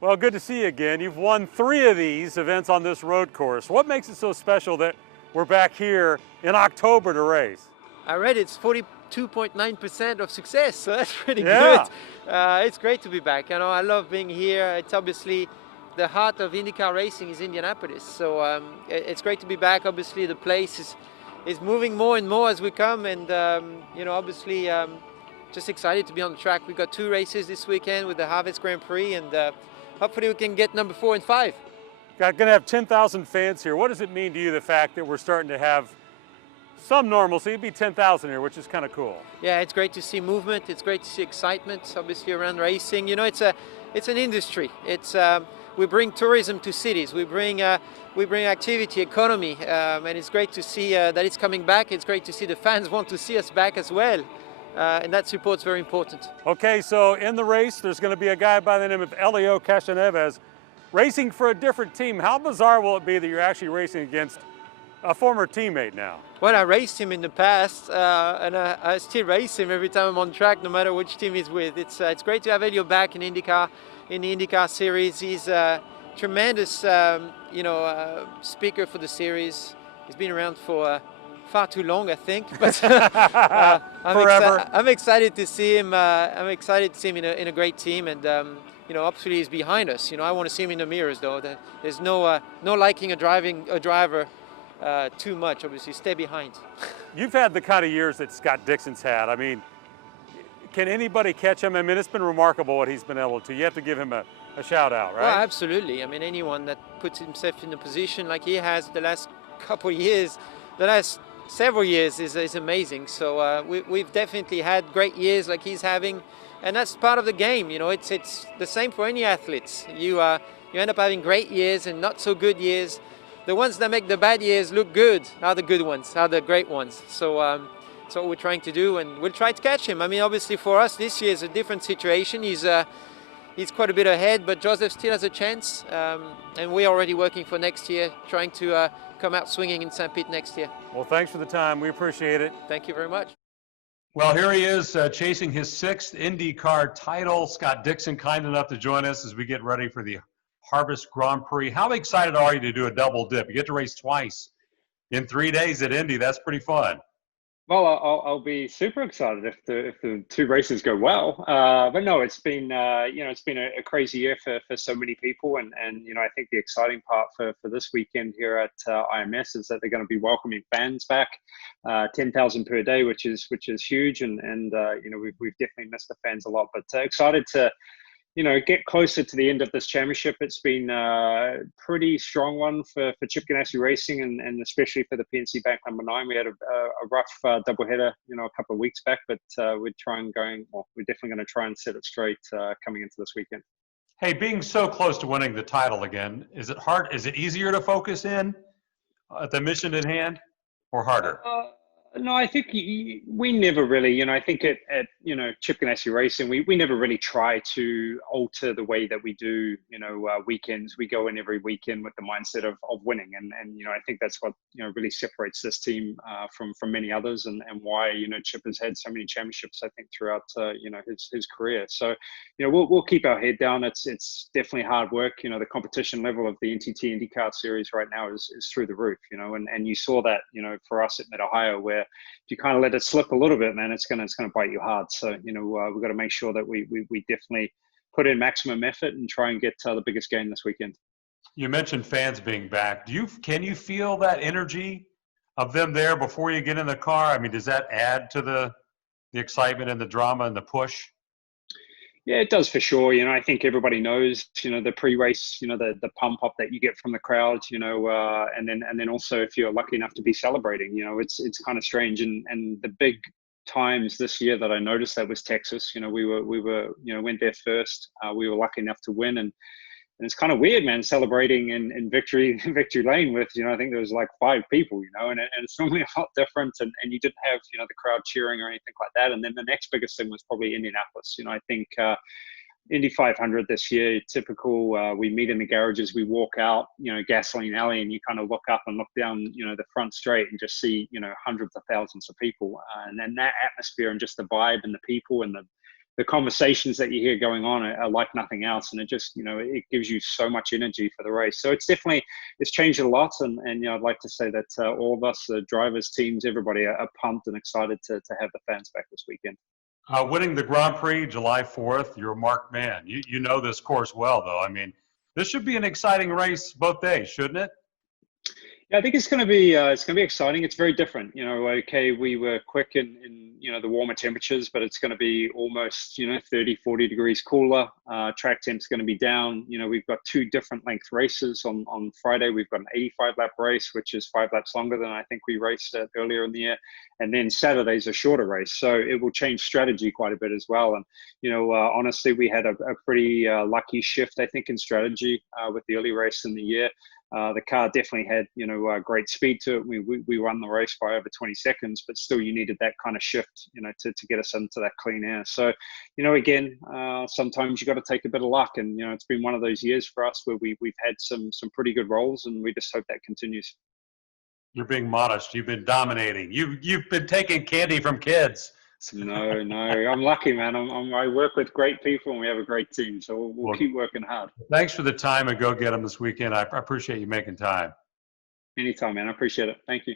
Well, good to see you again. You've won 3 of these events on this road course. What makes it so special that we're back here in October to race? I read it's 42.9% of success, so that's pretty good. Yeah. It's great to be back. I love being here. It's obviously the heart of IndyCar racing is Indianapolis, so it's great to be back. Obviously, the place is moving more and more as we come, and obviously, just excited to be on the track. We've got 2 races this weekend with the Harvest Grand Prix, and hopefully we can get number 4 and 5. Got gonna have 10,000 fans here. What does it mean to you, the fact that we're starting to have some normalcy? It'd be 10,000 here, which is kind of cool. Yeah, it's great to see movement. It's great to see excitement, obviously, around racing. It's an industry. We bring tourism to cities. We bring activity, economy, and it's great to see that it's coming back. It's great to see the fans want to see us back as well, and that support's very important. Okay, so in the race, there's going to be a guy by the name of Elio Castroneves racing for a different team. How bizarre will it be that you're actually racing against a former teammate now? Well, I raced him in the past, and I still race him every time I'm on track, no matter which team he's with. It's great to have Elio back in IndyCar, in the IndyCar series. He's a tremendous, speaker for the series. He's been around for far too long, I think. But Forever. I'm excited to see him. I'm excited to see him in a great team, and obviously he's behind us. I want to see him in the mirrors, though. There's no liking a driver too much. Obviously, stay behind. You've had the kind of years that Scott Dixon's had. I mean, can anybody catch him? I mean, it's been remarkable what he's been able to. You have to give him a shout out, right? Well, absolutely. I mean, anyone that puts himself in a position like he has the last couple of years, the last several years is amazing. So we've definitely had great years like he's having, and that's part of the game. It's the same for any athletes. You end up having great years and not so good years. The ones that make the bad years look good are the good ones, are the great ones. So that's what we're trying to do, and we'll try to catch him. I mean, obviously for us this year is a different situation. He's quite a bit ahead, but Joseph still has a chance, and we're already working for next year, trying to come out swinging in St. Pete next year. Well, thanks for the time. We appreciate it. Thank you very much. Well, here he is chasing his 6th IndyCar title. Scott Dixon, kind enough to join us as we get ready for the Harvest Grand Prix. How excited are you to do a double dip? You get to race twice in 3 days at Indy. That's pretty fun. Well, I'll be super excited if the 2 races go well. But no, it's been it's been a crazy year for so many people, and I think the exciting part for this weekend here at IMS is that they're going to be welcoming fans back, 10,000 per day, which is huge, and we've definitely missed the fans a lot, but excited to get closer to the end of this championship. It's been a pretty strong one for Chip Ganassi Racing, and especially for the PNC Bank number 9. We had a rough doubleheader, a couple of weeks back, but we're definitely going to try and set it straight coming into this weekend. Hey, being so close to winning the title again, is it hard? Is it easier to focus in at the mission at hand, or harder? No, I think we never really, I think at Chip Ganassi Racing, we never really try to alter the way that we do, weekends. We go in every weekend with the mindset of winning. And I think that's what, really separates this team from many others, and why, Chip has had so many championships, I think, throughout, his career. So, we'll keep our head down. It's definitely hard work. The competition level of the NTT IndyCar series right now is through the roof, and you saw that, for us at Mid-Ohio, where if you kind of let it slip a little bit, man, it's gonna bite you hard. So we've got to make sure that we definitely put in maximum effort and try and get the biggest gain this weekend. You mentioned fans being back. Can you feel that energy of them there before you get in the car? I mean, does that add to the excitement and the drama and the push? Yeah, it does for sure. I think everybody knows, the pre-race, the pump up that you get from the crowd, and then also if you're lucky enough to be celebrating, it's kind of strange. And the big times this year that I noticed that was Texas. We went there first. We were lucky enough to win, and it's kind of weird, man, celebrating in victory lane with, I think there was like 5 people, and it's normally a lot different, and you didn't have, the crowd cheering or anything like that. And then the next biggest thing was probably Indianapolis. I think Indy 500 this year, typical, we meet in the garages, we walk out, Gasoline Alley, and you kind of look up and look down, the front straight and just see, hundreds of thousands of people. And then that atmosphere and just the vibe and the people and the the conversations that you hear going on are like nothing else, and it just, it gives you so much energy for the race. So it's changed a lot, and I'd like to say that all of us, the drivers, teams, everybody are pumped and excited to have the fans back this weekend. Winning the Grand Prix July 4th, you're a marked man. You know this course well, though. I mean, this should be an exciting race both days, shouldn't it? Yeah, I think it's going to be exciting. It's very different. Okay, we were quick in the warmer temperatures, but it's going to be almost 30, 40 degrees cooler. Track temp's going to be down. We've got two different length races on Friday. We've got an 85 lap race, which is 5 laps longer than I think we raced earlier in the year, and then Saturday's a shorter race, so it will change strategy quite a bit as well. And honestly, we had a pretty lucky shift, I think, in strategy with the early race in the year. The car definitely had, great speed to it. We won the race by over 20 seconds, but still you needed that kind of shift, to get us into that clean air. So, again, sometimes you got to take a bit of luck, and, it's been one of those years for us where we've had some pretty good rolls, and we just hope that continues. You're being modest. You've been dominating. You've been taking candy from kids. No, I'm lucky, man. I work with great people, and we have a great team, so we'll keep working hard. Thanks for the time, and go get them this weekend. I appreciate you making time. Anytime, man. I appreciate it. Thank you.